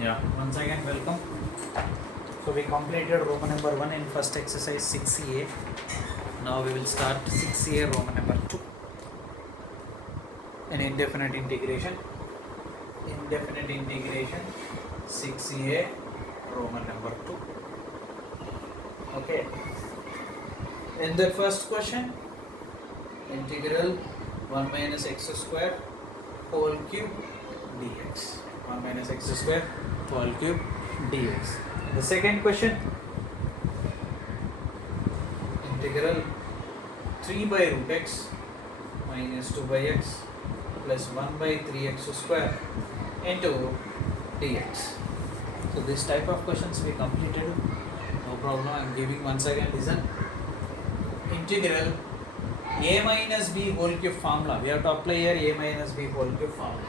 Yeah, once again welcome. So we completed Roman number 1 in first exercise 6a. Now we will start 6a Roman number 2. An indefinite integration. Indefinite integration 6a Roman number 2. Okay. In the first question, integral 1 minus x square whole cube dx. 1 minus x square whole cube dx. The second question, integral 3 by root x minus 2 by x plus 1 by 3x square into dx. So this type of questions we completed. No problem, I am giving once again. Listen. Integral a minus b whole cube formula. We have to apply here a minus b whole cube formula.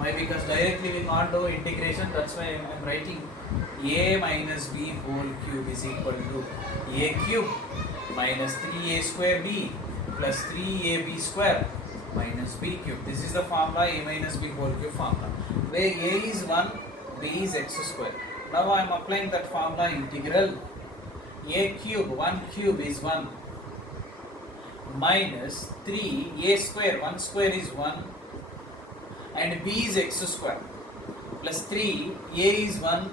Why? Because directly we can't do integration. That's why I am writing a minus b whole cube is equal to a cube minus 3a square b plus 3ab square minus b cube. This is the formula a minus b whole cube formula, where a is 1, b is x square. Now I am applying that formula. Integral a cube, 1 cube is 1 minus 3 a square, 1 square is 1 and b is x square plus 3 a is 1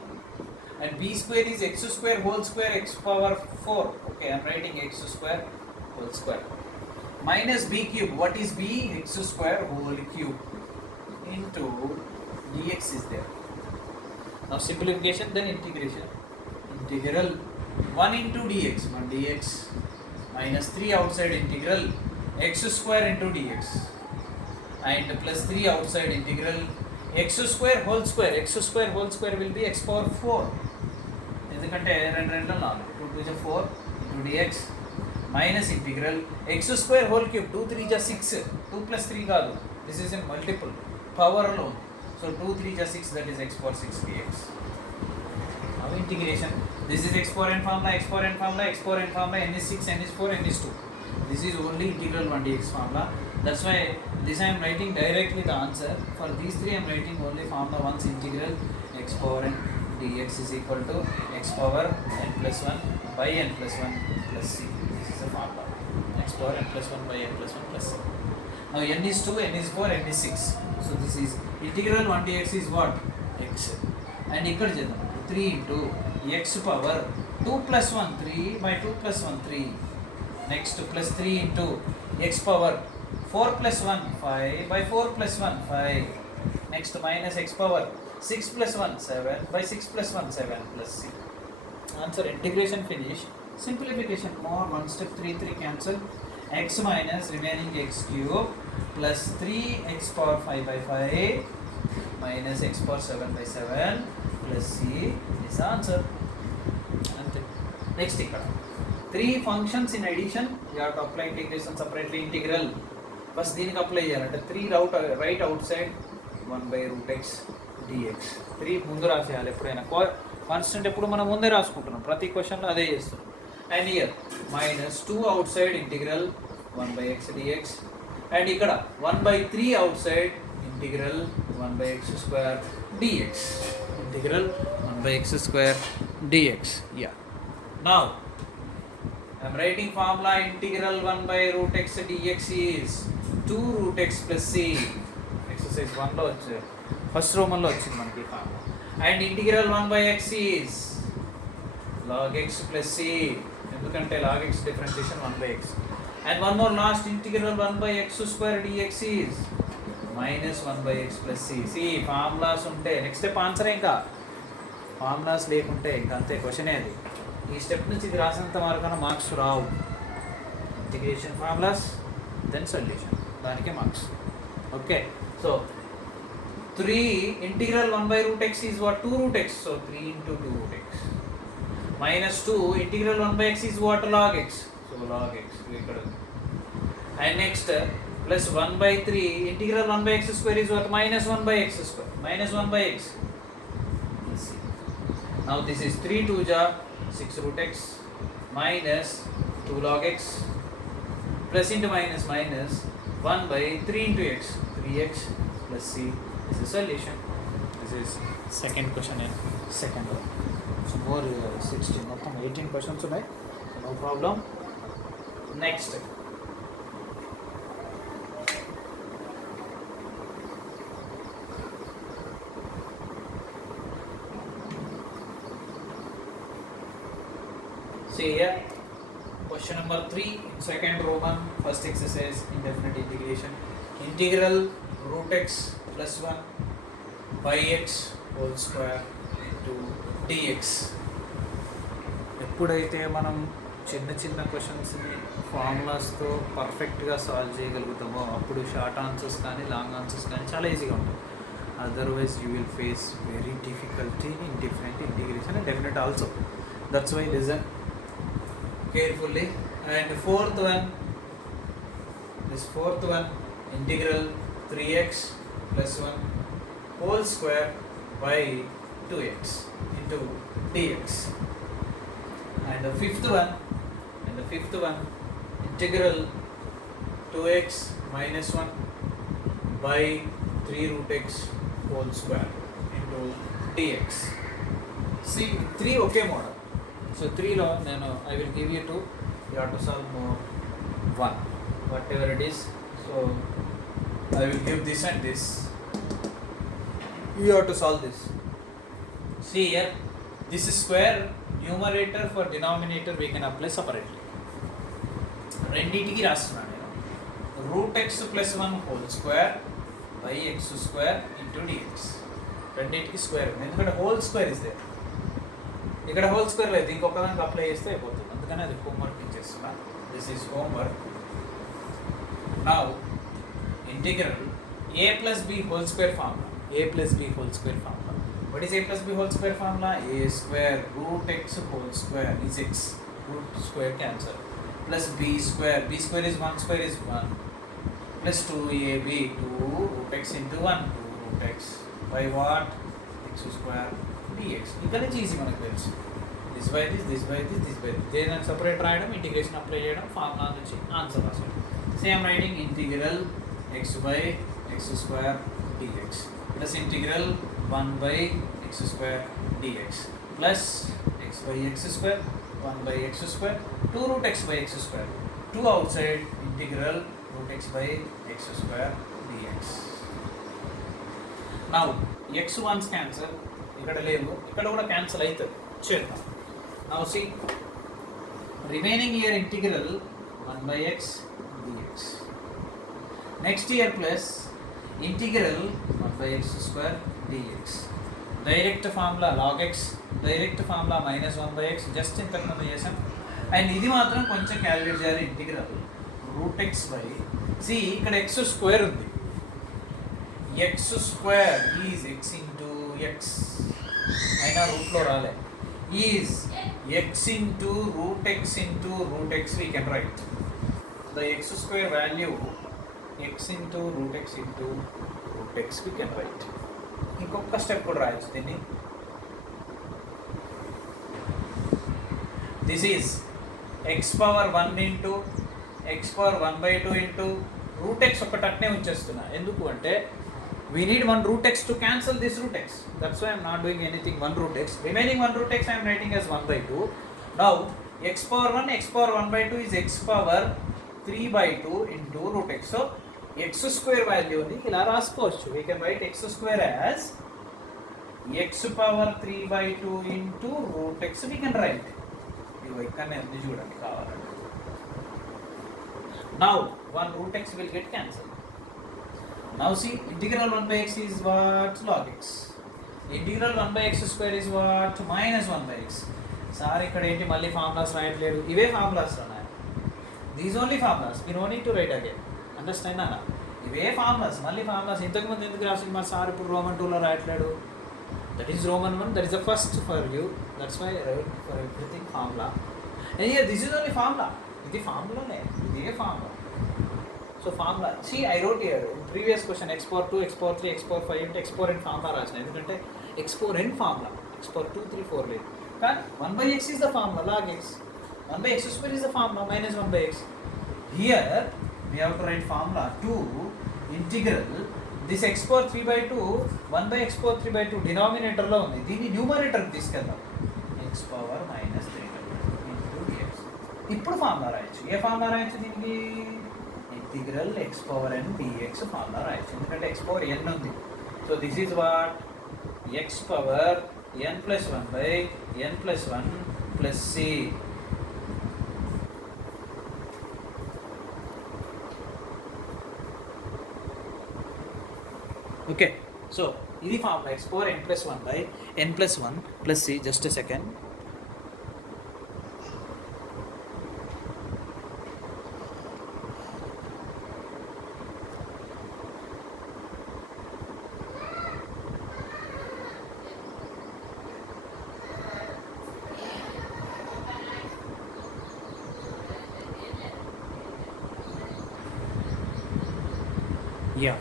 and b square is x square whole square x power 4. Okay, I am writing x square whole square minus b cube. What is b? X square whole cube into dx is there. Now simplification, then integration. Integral 1 into dx, 1 dx minus 3 outside integral x square into dx and plus 3 outside integral x square whole square. X square whole square will be x power 4. ఎందుకంటే 2 2 4 2 2 4 into dx minus integral x square whole cube 2 3 6 2 plus 3 కాదు, this is a multiple power alone, so 2 3 6, that is x power 6 dx. Now integration, this is x power n formula, x power n formula, x power n formula, n is 6, n is 4, n is 2. This is only integral 1 dx formula. That's why this I am writing directly the answer. For these three I am writing only formula once. Integral x power n dx is equal to x power n plus 1 by n plus 1 plus c. This is the formula. X power n plus 1 by n plus 1 plus c. Now n is 2, n is 4, n is 6. So this is integral 1 dx is what? X. And ఇక్కడ చేద్దాం 3 into x power 2 plus 1 3 by 2 plus 1 3. Next plus 3 into x power 4 plus 1 5 by 4 plus 1 5. Next minus x power 6 plus 1 7 by 6 plus 1 7 plus c. Answer integration finish. Simplification more, 1 step 3 3 cancel. X minus remaining x cube plus 3x power 5 by 5 minus x power 7 by 7 plus c is the answer. Next ఇక్కడ 3 functions in addition, you have to apply integration separately. Integral first దీనికి apply చేయాలంటే 3 right outside 1 by root x dx. 3 ముందు రాసేయాలి ఎప్పుడైనా. Constant ఎప్పుడు మనం ముందే రాసుకుంటున్నాం, ప్రతి క్వశ్చన్లో అదే చేస్తున్నాం. And year minus 2 outside integral 1 by x dx and ఇక్కడ 1 by 3 outside integral 1 by x square dx. Integral 1 by x square dx. Yeah. Now I am writing formula. Integral 1 by root x dx is 2 root x plus c. Exercise 1 లో వచ్చారు, first రోమన్లో వచ్చింది మనకి formula. And integral 1 by x is log x plus c, ఎందుకంటే log x differentiation 1 by x. And one more last, integral 1 by x square dx is minus 1 by x plus c. See, formulas ఉంటే next step answer. ఇంకా formulas లేకుంటే ఇంకా అంతే క్వశ్చనే అది. ఈ step నుంచి ఇది రాసినంత వరకన్నా మార్క్స్ రావు. ఇంటిగ్రేషన్ ఫార్ములాస్ దెన్ సొల్యూషన్, దానికే marks. Okay, so 3 integral 1 by root x is what? 2 root x. So 3 into 2 root x minus 2 integral 1 by x is what? Log x. So log x. And next plus 1 by 3 integral 1 by x square is what? Minus 1 by x square. Minus 1 by x. Let's see. Now this is 3 2 ja 6 root x minus 2 log x plus into minus minus 1 by 3 into x, 3x plus c is the solution. This is second question in second row. So more 16, మొత్తం 18 questions ఉన్నాయి. No problem. Next. See here, question number 3 in second Roman, first exercise, indefinite integration. Integral root x plus 1 by x whole square into dx. ఎప్పుడైతే మనం చిన్న చిన్న క్వశ్చన్స్ని ఫార్ములాస్తో పర్ఫెక్ట్గా solve చేయగలుగుతామో అప్పుడు షార్ట్ ఆన్సర్స్ కానీ లాంగ్ ఆన్సర్స్ కానీ చాలా ఈజీగా ఉంటాయి. Otherwise you will face very difficulty in different integration and definite also. That's why listen carefully. And fourth one, integral 3x plus 1 whole square by 2x into dx. And the fifth one, integral 2x minus 1 by 3 root x whole square into dx. See, 3 okay model. So 3 లో నేను I will give you 2. You have to solve 1, whatever it is. So I will give this and this. You have to solve this. See here, this is square. Numerator for denominator we can apply separately. రెండింటికి రాస్తున్నాను నేను. Root x plus 1 whole square by x square into dx. రెండింటికి square ఉంది ఎందుకంటే whole square is there. ఇక్కడ whole square లేదు, ఇంకొక దానికి అప్లై చేస్తే అయిపోతుంది. అందుకని అది హోంవర్క్ ఇచ్చేస్తున్నా. This is homework. Now integral a plus b whole square formula. What is a plus b whole square formula? A square root x whole square is x. Root square cancel. Plus b square. B square is 1 square is 1. Plus 2ab 2 root x into 1 2 root x by what? X square dx. ఇక్కడ నుంచి easy మనకు తెలుసు. This by this దేని separate రాయడం, integration apply చేయడం, formula నుంచి answer రాసేయడం. Same writing integral x by x square dx plus integral 1 by x square dx plus x by x square 1 by x square 2 root x by x square 2 outside integral root x by x square dx. Now x ones cancel, ఇక్కడ లేవు, ఇక్కడ కూడా cancel అవుతుంది, చేద్దాం. Now see, remaining here integral 1 by x dx. Next here plus integral 1 by x square dx. Direct formula log x, direct formula minus 1 by x, just ఇంతకుముందు చేసాం. And ఇది మాత్రం కొంచెం క్యాలిక్యులేట్ చేయాలి. Integral root x by, c ఇక్కడ x square ఉంది, x square is x into x, అయినా రూట్లో రాలే, is x into root x we can write the x square value x into root x we can write. ఇంకొక step కూడా రాయొచ్చు దీన్ని. This is x power 1 into x power 1/2 into root x ఒకటి అట్నే ఉంచేస్తున్నా. ఎందుకు అంటే we need 1 root x to cancel this root x. That's why I am not doing anything 1 root x. Remaining 1 root x I am writing as 1/2. Now x power 1, x power 1/2 is x power 3/2 into root x. So x square value ni ila raskochu. We can write x square as x power 3/2 into root x we can write. ఇదిగో ఇక్కడనే ఉంది చూడండి కావాలంటే. Now 1 root x will get cancelled. Now see, integral 1 by x is what? Log x. Integral 1 by x square is what? Minus 1 by x. Sir ఇక్కడ ఏంటి మళ్ళీ formulas రాయట్లేదు, ఇవే formulas ఉన్నాయి. These only formulas, we know need to right again. Understand అన్న, ఇవే formulas, మళ్ళీ formulas. ఇంతకుముందు ఎందుకు రాసింది మా సార్ ఇప్పుడు రోమన్ 2లో రాయట్లేడు? That is Roman 1, that is the first for you, that's why write for everything formula. And here this is only formula, ఇది ఫార్ములానే, ఇదే formula. So formula, see I wrote here in previous question x power 2, x power 3, x power 5 into x power n formula రాసిన. ఎందుకంటే x power n formula, x power 2, 3, 4 లేదు. కానీ 1 by x is the formula, log x. 1 by x square is the formula, minus 1 by x. Here we have to write formula 2 integral this x power 3/2 1 by x power 3/2 డినామినేటర్లో ఉంది. దీన్ని న్యూమరేటర్కి తీసుకెళ్దాం. x power minus 3/2 into dx. ఇప్పుడు formula రాయొచ్చు. ఏ formula రాయొచ్చు దీనికి? Integral x power n dx formula రాయొచ్చు. ఎందుకంటే x power n ఉంది. So this is what x power n plus 1 by n plus 1 plus c. Okay, so ఇది formula x power n plus 1 by n plus 1 plus c. Just a second. Yeah.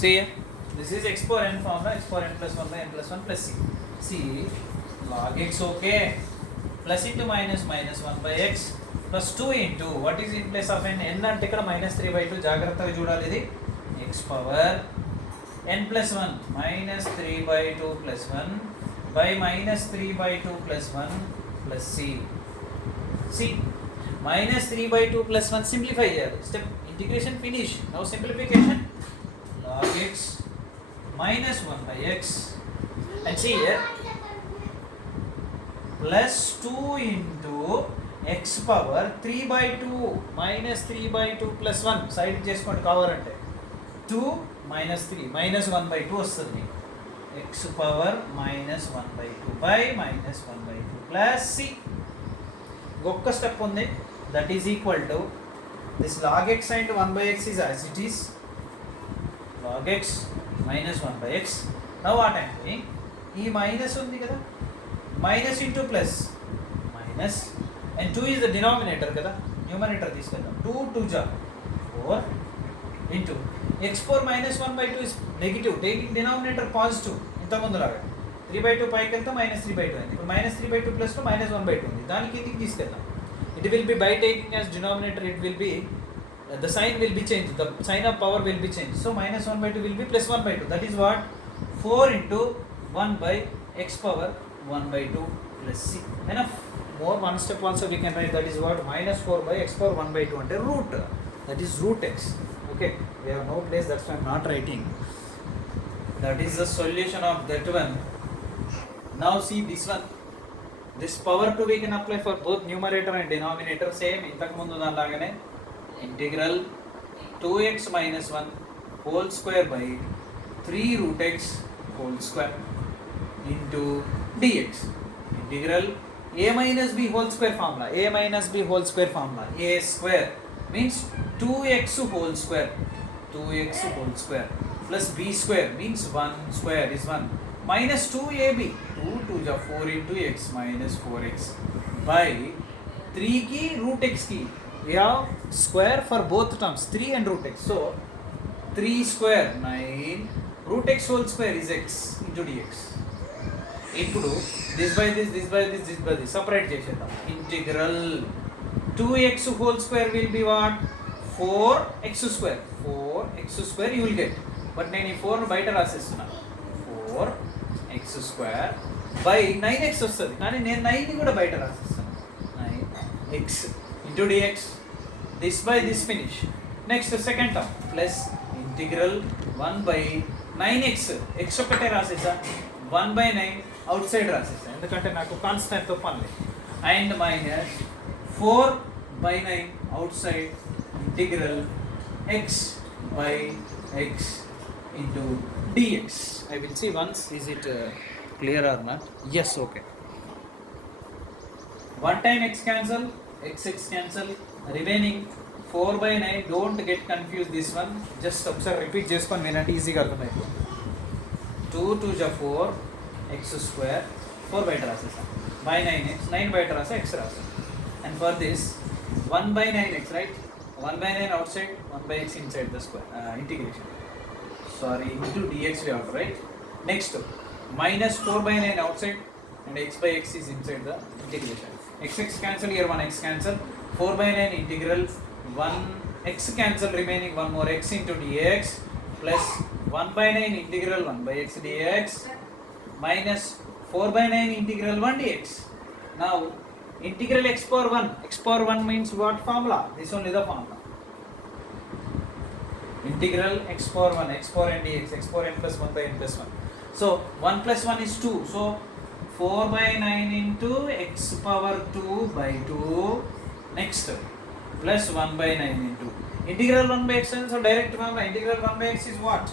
See, this is x power n formula, x power n plus 1 by n plus 1 plus c. See, log x okay, plus into minus minus 1 by x plus 2 into, what is in place of n? n అంటే ఇక్కడ minus 3/2 జాగ్రత్తగా చూడాలి. ఇది x power n plus 1 minus 3/2 plus 1 by minus 3/2 plus 1 plus c. See, minus 3/2 plus 1 simplify చేయాలి. Step integration finish. Now simplification. Log x minus 1 by x, and see here, plus 2 into x power 3/2 minus 3/2 plus 1 side చేసుకోండి కావాలంటే 2 minus 3 minus 1/2 వస్తుంది. x power minus 1/2 by minus 1/2 plus c. ఒక్క step ఉంది, that is equal to this log x and 1 by x is as it is, log x minus 1 by x. Now what I am doing, ఈ minus ఉంది కదా, minus into plus minus, and 2 is the denominator కదా, numerator తీసుకెళ్దాం. 2 2 जा 4 into x power minus 1/2 is negative, taking denominator positive. ఇంతకుముందు లాగా 3/2 పైకి వెళ్తే minus 3/2 అయింది. ఇప్పుడు minus 3/2 ప్లస్లో minus 1/2 ఉంది. దానికి ఇంటికి తీసుకెళ్దాం. It will be by taking as denominator, it will be the sign will be changed, the sign of power will be changed. So minus 1/2 will be plus 1/2. That is what 4 into 1 by x power 1/2 plus c. Enough. More one step also we can write, that is what minus 4 by x power 1/2 అంటే root, that is root x. Okay, we have no place, that's why I am not writing. That is the solution of that one. Now see this one. This power 2 we can apply for both numerator and denominator. Same ఇంతకు ముందు దానిలాగానే integral 2x minus 1 whole square by 3 root x whole square into dx. Integral a minus b whole square formula. A minus b whole square formula. A square means 2x whole square. 2x whole square plus b square means 1 square is 1 minus 2ab. 2 2 ja 4 into x minus 4x by 3 ki root x ki. We have square for both terms, 3 and root x. So 3 square 9 root x whole square is x into dx. ఇప్పుడు this by this, this by this, this by this separate చేసేద్దాం. Integral 2x whole square will be what? 4x square. 4x square you will get. But నేను ఈ 4 బయట రాసేస్తున్నా. 4x square by 9x వస్తుంది, కానీ నేను 9ని కూడా బయట రాసేస్తాను. 9x into dx. This by this finish. Next second term plus integral 1 by 9x. x ఒకటే రాసేసా, 1 by 9 out side రాసేసా ఎందుకంటే నాకు కాన్స్టెంట్తో పని లేదు. And minus 4 by 9 out side integral x by x into dx. I will see once, is it clear or not? Yes, okay. One time x cancel, x cancel, remaining 4 by 9. Don't get confused this one, just observe, repeat చేసుకొని వినండి, ఈజీగా అర్థమైపోతుంది. 2 2 ja 4 x square 4 బయట రాసేసాం by 9x, 9 బయట రాసా x రాసా. And for this 1 by 9x, right? 1 by 9 outside, 1 by x inside the square, integration. Sorry, into dx we have to write. Next minus 4 by 9 outside and x by x is inside the integration. X cancel here, 1 x cancel, 4 by 9 integral 1 x cancel, remaining one more x into dx plus 1 by 9 integral 1 by x dx minus 4 by 9 integral 1 dx. Now integral x power 1 means what formula? This only the formula. Integral x power n dx, x power n plus 1 by n plus 1. So 1 plus 1 is 2. So 4 by 9 into x power 2 by 2. Next plus 1 by 9 into integral 1 by x, so direct formula. Integral 1 by x is what?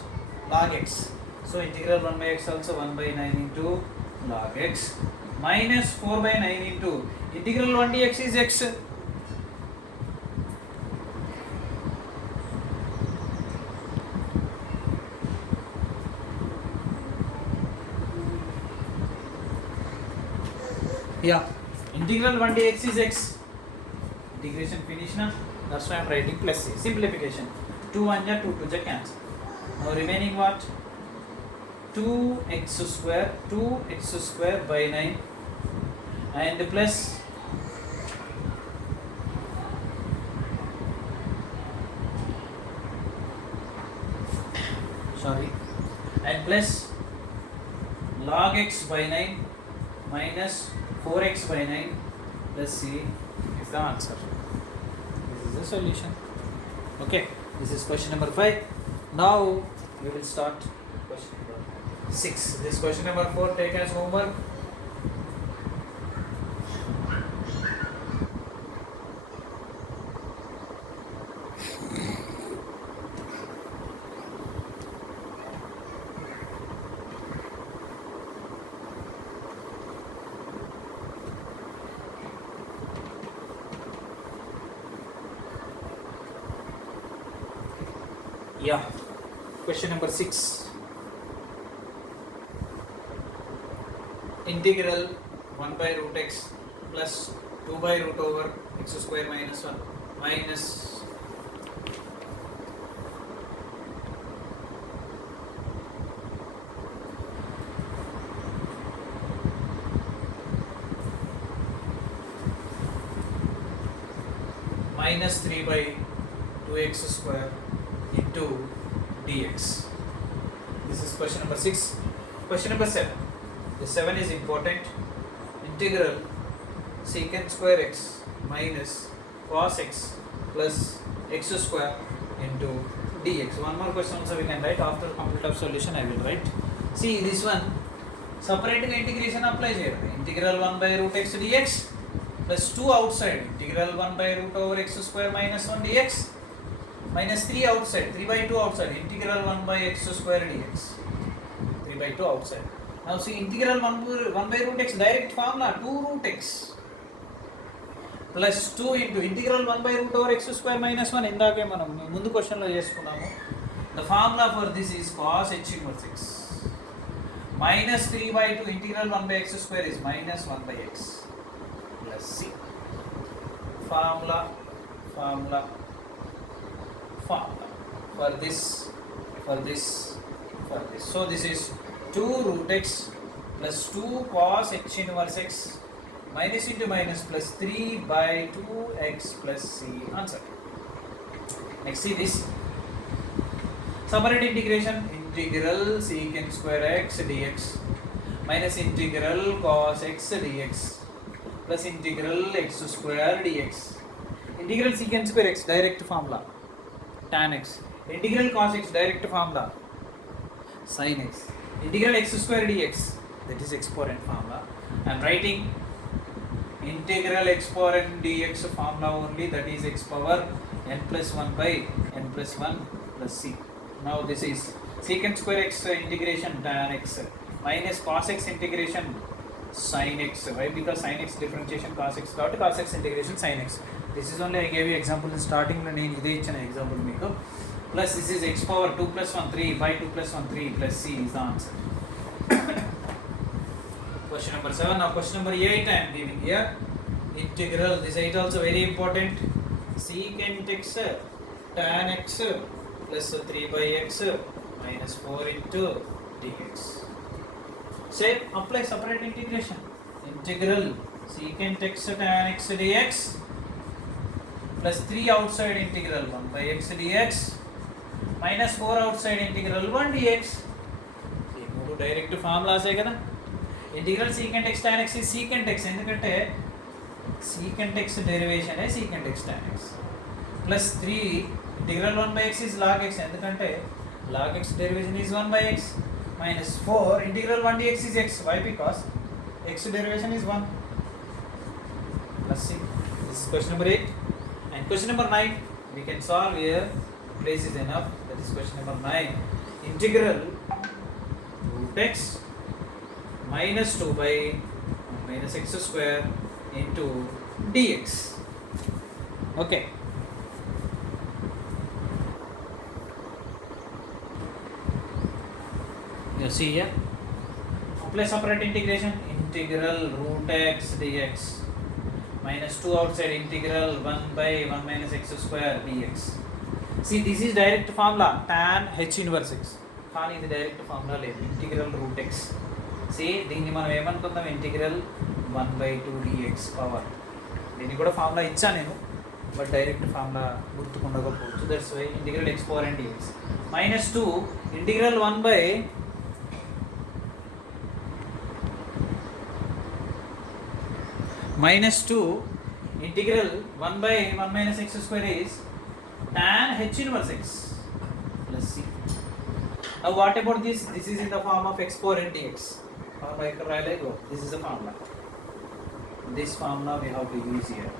Log x. So integral 1 by x also 1 by 9 into log x minus 4 by 9 into integral 1 dx is x. Yeah, integral 1 dx is x. Integration finish now. That's why I am writing plus c. Simplification. 2 1 ja 2 2 ja cancel. Now remaining what? 2x square by 9 and plus and plus log x by 9 minus 4x by 9 plus c is the answer. This is the solution. Okay, this is question number 5. Now we will start question number 6. This question number 4 take as homework. Yeah, question number 6. Integral 1 by root x plus 2 by root over x square minus 1 minus minus 3 by 2x square into dx. This is question number 6. Question number 7. The 7 is important. Integral secant square x minus cos x plus x square into dx. One more question also we can write. After complete of solution I will write. See this one, separating integration applies here. Integral 1 by root x dx plus 2 outside. Integral 1 by root over x square minus 1 dx minus 3 outside, 3 by 2 outside, integral 1 by x square dx, 3 by 2 outside. Now see integral 1 by root x, direct formula 2 root x plus 2 into integral 1 by root over x square minus 1. ఇందాకే మనం ముందు క్వశ్చన్లో చేసుకున్నాము. The formula for this is cos h inverse x minus 3 by 2 integral 1 by x square is minus 1 by x plus c. Formula for this. So this is 2 root x plus 2 cos h inverse x minus into minus plus 3 by 2x plus c. Answer. Next see this. Separate integration. Integral secant square x dx minus integral cos x dx plus integral x square dx. Integral secant square x, direct formula tan x. Integral cos x, direct formula sin x. Integral x square dx, that is exponent formula. I am writing integral x power n dx formula only, that is x power n plus 1 by n plus 1 plus c. Now this is secant square x integration tan x minus cos x integration sin x. Why? Because sin x differentiation cos x, cos x integration sin x. This is only I gave you example in starting లో నేను ఇదే ఇచ్చిన example మీకు. Plus this is x power 2 plus 1 3 by 2 plus 1 3 plus c is the answer. Question number 7. Now question number 8 I am giving here. Integral, this 8 also very important. Secant x tan x plus 3 by x minus 4 into dx. Say apply separate integration. Integral secant x tan x dx plus 3 outside integral 1 by x dx minus 4 outside integral 1 dx. ఈ మూడు direct ఫార్ములాసే కదా. Integral secant x tan x is secant x, ఎందుకంటే secant x derivation secant x tan x, plus 3 integral 1 by x is log x, ఎందుకంటే log x derivation is 1 by x, minus 4 integral 1 dx is x. Why? Because x derivation is 1. Plus C. This is question number 8. And question number 9 we can solve here. Place is enough. That is question number 9. Integral root x minus 2 by minus x square into dx. Okay. You see here, apply separate integration. Integral root x dx minus 2 outside integral 1 by 1 minus x square dx. See, this is direct formula tan h inverse x, కానీ ఇది direct formula లేదు. Integral root X. See, దీన్ని మనం ఏమనుకుందాం, integral 1/2 dx power. దీన్ని కూడా formula ఇచ్చా నేను, but direct formula గుర్తుకుండకపోవచ్చు. That's why integral x power n dx minus 2 integral 1 by minus 2 integral 1 by 1 minus x square is tan h inverse x plus c. Now what about this? This is in the form of x power n dx. This is the formula. This formula we have to use here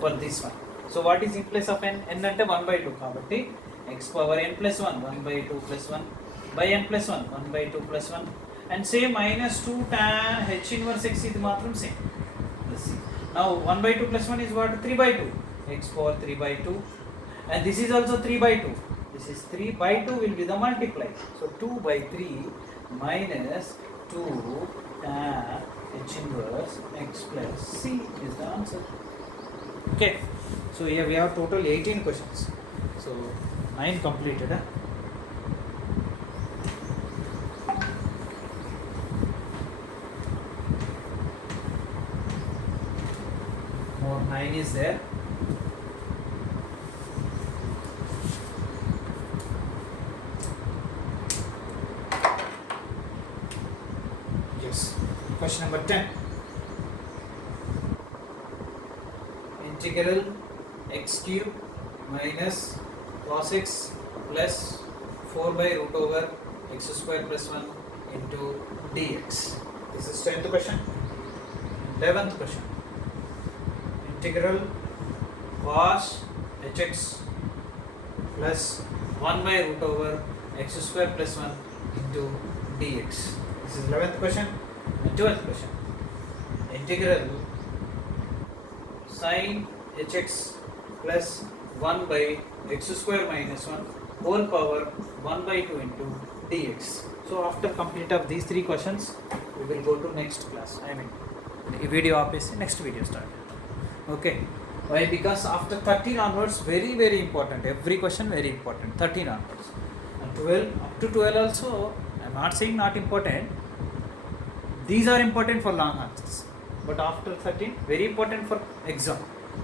for this one. So what is in place of n? N ante 1/2 kabatti x power n plus 1 1/2 plus 1 by n plus 1 1/2 plus 1, and say minus 2 tan h inverse x is matram same. Let's see. Now 1/2 plus 1 is what? 3/2. X power 3/2, and this is also 3/2. This is 3/2 will be the multiply. So 2/3 minus 2 tan h inverse x plus c is the answer. Okay. So here we have total 18 questions. So 9 completed. More 9 is there. Yes. Question number 10. Integral x cube minus cos x plus 4 by root over x square plus 1 into dx. This is 10th question. 11th question. Integral cos hx plus 1 by root over x square plus 1 into dx. This is 11th question. And 12th question. Integral sin hx plus 1 by x square minus 1 whole power 1 by 2 into dx. So after complete of these 3 questions, we will go to next class. I mean, video ఆపేసి next video start. Okay. Why? Because after 13 onwards, very important. Every question very important. 13 onwards. And 12, up to 12 also, I am not saying not important. These are important for long answers. But after 13, very important for exam.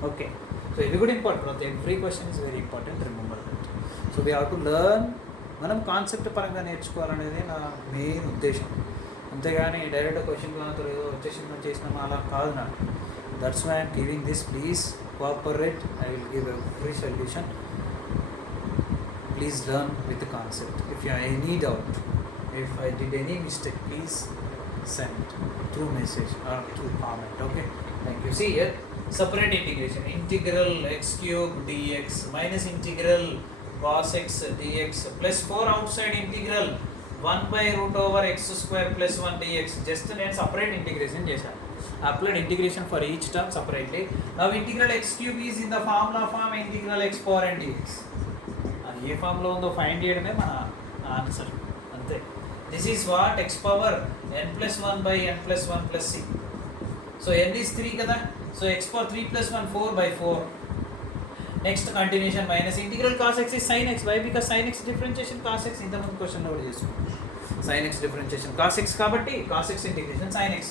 Okay. So ఇది కూడా important. Every question is very important. Remember that. So we have to learn. మనం concept పరంగా నేర్చుకోవాలనేది నా main ఉద్దేశం. అంతేగాని direct question ఏదో వచ్చేసిందో చేసినామా అలా కాదు నాకు. That's why I am giving this. Please cooperate. I will give every solution. Please learn with the concept. If you have any doubt, if I did any mistake, please send through message or through comment. Okay. Thank you. See here, separate integration. Integral x cube dx minus integral cos x dx plus 4 outside integral 1 by root over x square plus 1 dx. Just నేను separate integration చేశాను. Applied integration for each term separately. Now integral x cube is in the formula form integral x power n dx. అది ఏ ఫామ్లో ఉందో find చేయడమే మన answer. అంతే. This is what? X power n plus 1 by n plus 1 plus c. So n is 3 కదా. So x power 3 plus 1 4 by 4. Next continuation minus integral cos x is sin x. Why? Because sin x differentiation cos x ఇంతకుముందు క్వశ్చన్లో కూడా చేసుకున్నాం. sin x differentiation cos x కాబట్టి cos x integration sin x.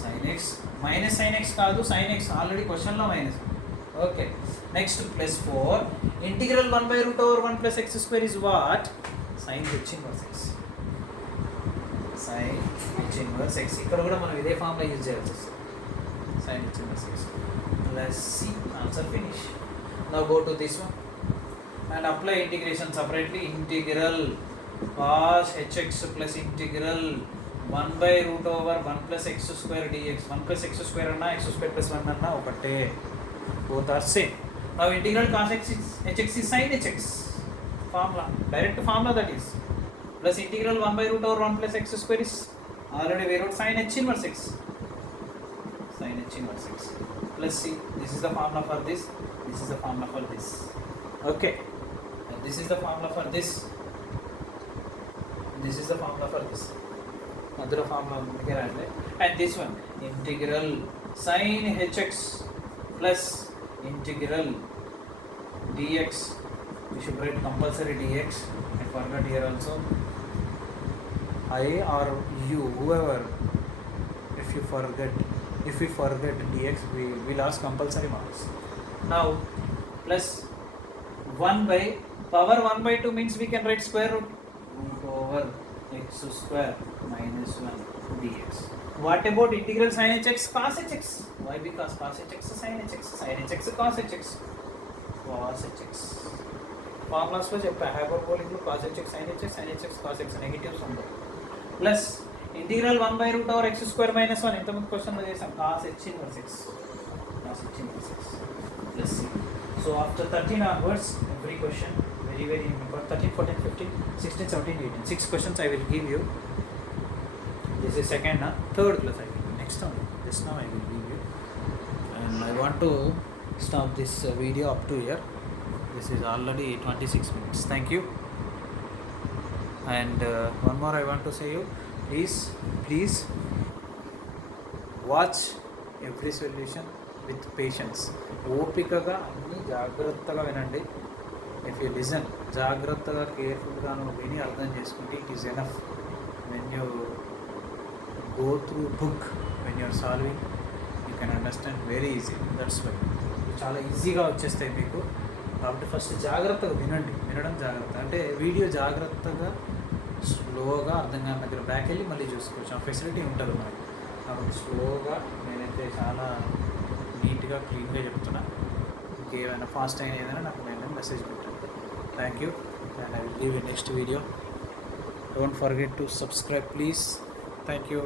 sin x minus sin x కాదు, sin x already క్వశ్చన్లో minus. Okay. Next plus 4. Integral 1 by root over 1 plus x square is what? Sin h inverse x. Sin h inverse x. ఇక్కడ కూడా మనం ఇదే formula use చేయాల్సి వస్తుంది. Sin h inverse x. Let's see. Answer finish. Now go to this one and apply integration separately. Integral cos hx plus integral 1 by root over 1 plus x square dx. 1 plus x square anna x square plus 1 anna ఒకటే. Both are same. Now integral cos hx is sin hx. Formula. Direct formula that is. Plus integral 1 by root over 1 plus x square is already we wrote sin h inverse x. Sin h inverse x. Plus c. This is the formula for this. This is the formula for this. Okay. And this is the formula for this. This is the formula for this. Another formula and this one integral sin hx plus integral dx. We should write compulsory dx and forget here also I or you, whoever, if we forget dx, we will ask compulsory marks. Now plus 1 by power 1 by 2 means we can write square root over x square minus 1 dx. What about integral sin hx cos hx? Why? Because cos hx sin hx, sin hx cos hx, cos hx. Formulas को చెప్పా hyperbolic లో cos hx sin hx cos hx negatives ఉండవు. Plus integral 1 by root over x square minus 1 ఇంతకుముందు question లో చేసాం cos h inverse x, cos h inverse x. Plus c. So after 13 onwards, every question very important. 13, 14, 15, 16, 17, 18. 6 questions I will give you. This is second, third class I will give. Next time, just now I will give you. And I want to stop this video up to here. This is already 26 minutes. Thank you. And one more I want to say you. Please watch every solution with patience. ఓపికగా అన్ని జాగ్రత్తగా వినండి. If you listen, జాగ్రత్తగా కేర్ఫుల్గా నువ్వు విని అర్థం చేసుకుంటే it is enough. When you go through book, when you are solving, you can understand very easy. That's why చాలా ఈజీగా వచ్చేస్తాయి మీకు. కాబట్టి ఫస్ట్ జాగ్రత్తగా వినడం జాగ్రత్త. అంటే వీడియో జాగ్రత్తగా స్లోగా అర్థం కాని దగ్గర బ్యాక్ వెళ్ళి మళ్ళీ చూసుకోవచ్చు. ఆ ఫెసిలిటీ ఉంటుంది మనకి. కాబట్టి స్లోగా నేనైతే చాలా నీట్గా క్లీన్గా చెప్తున్నా. ఇంకేమైనా ఫాస్ట్ అయినా ఏదైనా నాకు నేను మెసేజ్ పెట్టండి. Thank you and I will give you next video. Don't forget to subscribe please. Thank you.